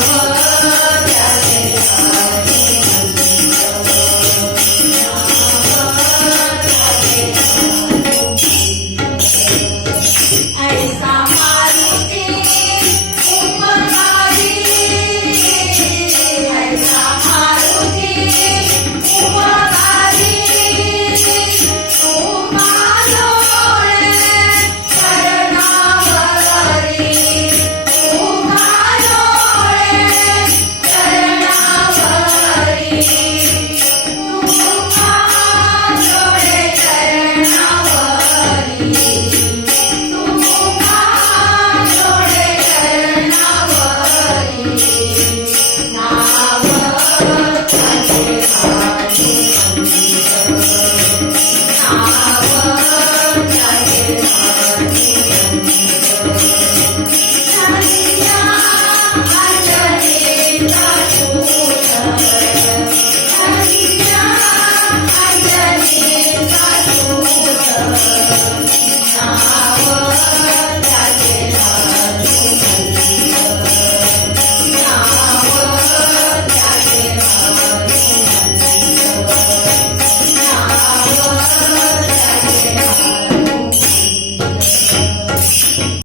flower.